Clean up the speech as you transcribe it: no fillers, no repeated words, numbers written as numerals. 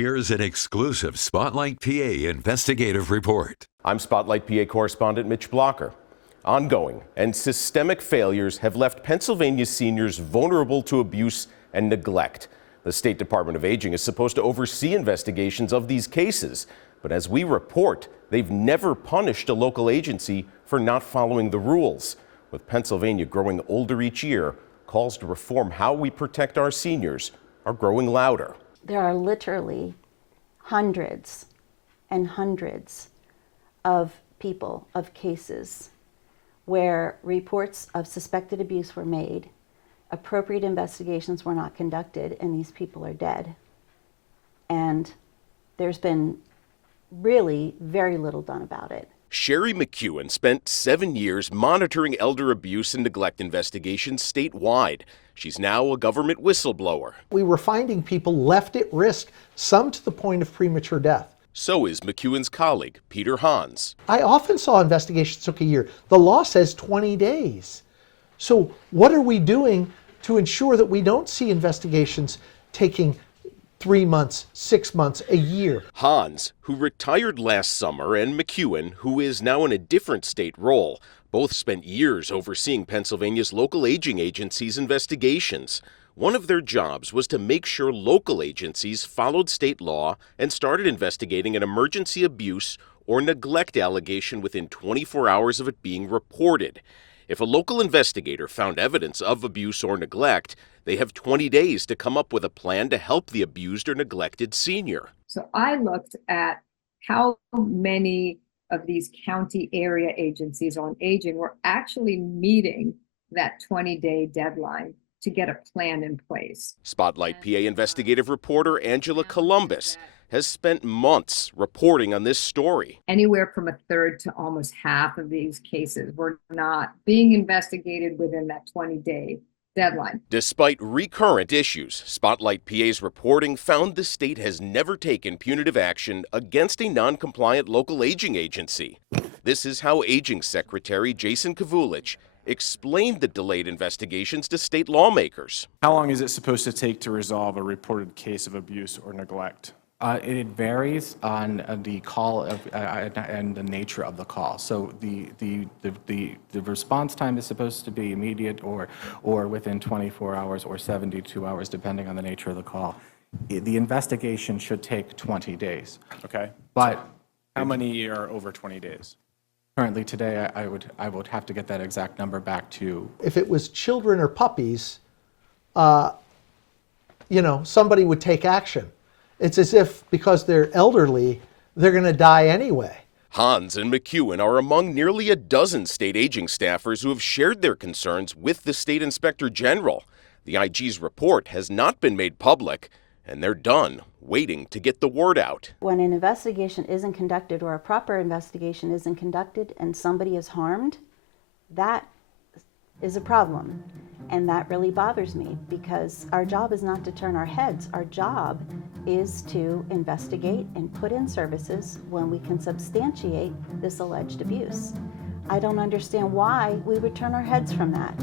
Here's an exclusive Spotlight PA investigative report. I'm Spotlight PA correspondent Mitch Blocker. Ongoing and systemic failures have left Pennsylvania's seniors vulnerable to abuse and neglect. The State Department of Aging is supposed to oversee investigations of these cases, but as we report, they've never punished a local agency for not following the rules. With Pennsylvania growing older each year, calls to reform how we protect our seniors are growing louder. There are literally hundreds and hundreds of people, of cases, where reports of suspected abuse were made, appropriate investigations were not conducted, and these people are dead. And there's been really very little done about it. Sherry McEwen spent 7 years monitoring elder abuse and neglect investigations statewide. She's now a government whistleblower. We were finding people left at risk, some to the point of premature death. So is McEwen's colleague, Peter Hans. I often saw investigations took a year. The law says 20 days. So what are we doing to ensure that we don't see investigations taking 3 months, 6 months, a year? Hans, who retired last summer, and McEwen, who is now in a different state role, both spent years overseeing Pennsylvania's local aging agencies' investigations. One of their jobs was to make sure local agencies followed state law and started investigating an emergency abuse or neglect allegation within 24 hours of it being reported. If a local investigator found evidence of abuse or neglect, they have 20 days to come up with a plan to help the abused or neglected senior. So I looked at how many of these county area agencies on aging were actually meeting that 20-day deadline to get a plan in place. Spotlight PA investigative reporter Angela Columbus has spent months reporting on this story. Anywhere from a third to almost half of these cases were not being investigated within that 20-day deadline. Despite recurrent issues, Spotlight PA's reporting found the state has never taken punitive action against a non-compliant local aging agency. This is how Aging Secretary Jason Kavulich explained the delayed investigations to state lawmakers. How long is it supposed to take to resolve a reported case of abuse or neglect? It varies on the call and the nature of the call. So the response time is supposed to be immediate or within 24 hours or 72 hours, depending on the nature of the call. The investigation should take 20 days. Okay. But how many are over 20 days? Currently today, I would have to get that exact number back to you. If it was children or puppies, somebody would take action. It's as if because they're elderly, they're going to die anyway. Hans and McEwen are among nearly a dozen state aging staffers who have shared their concerns with the state inspector general. The IG's report has not been made public, and they're done waiting to get the word out. When an investigation isn't conducted or a proper investigation isn't conducted and somebody is harmed, that is a problem. And that really bothers me because our job is not to turn our heads. Our job is to investigate and put in services when we can substantiate this alleged abuse. I don't understand why we would turn our heads from that.